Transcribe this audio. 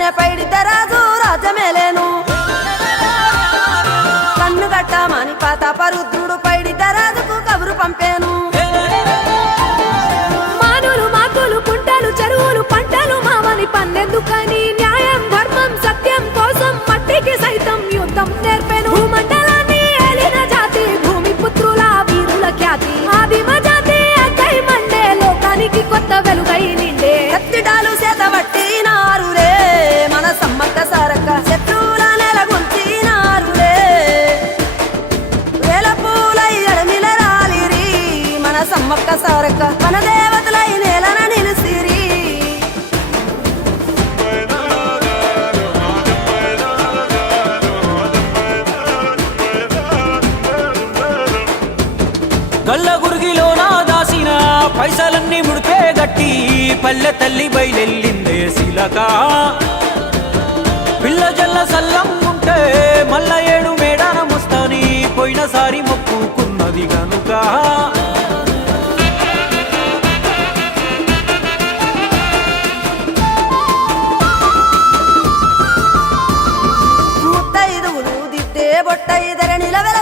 వరుసనే పైడిద్దరాజు రాజమేలేను కన్ను గట్టమని ప్రతాపరుద్రుడు పైడిద్దరాజుకు కబురు పంపేను మానులు మాకులు కుంటలు చెరువులు పంటలు మామని పన్నెందుకని న్యాయం ధర్మం సత్యం కోసం మట్టికి సైతం యుద్ధం నేర్పెను భూమండలాన్ని ఏలిన జాతి భూమి పుత్రుల వీరుల ఖ్యాతి ఆదిమ జాతి అక్కై మండే లోకానికి కొత్త వెలుగై నిండే కత్తిడాలు చేతబట్టినారులే మన సమ్మక్క సారక్క శత్రువుల నెలగొల్చినారులే వేల పూలై అడమిల రాలిరి మన సమ్మక్క సారక్క మన దేవతలై నేలన నిలిసిరి గల్ల గురిగిలోన దాసిన పైసలన్నీ ముడిపే గట్టి పల్లె తల్లి బయలెల్లిందే శిలక పిల్ల జల్ల సల్లం ఉంటే మల్ల ఏడు మేడాన ముస్తాని పోయినసారి మొక్కుకున్నది గనుక ముత్తైదువులు దిద్దే బొట్టైదర నిలవెల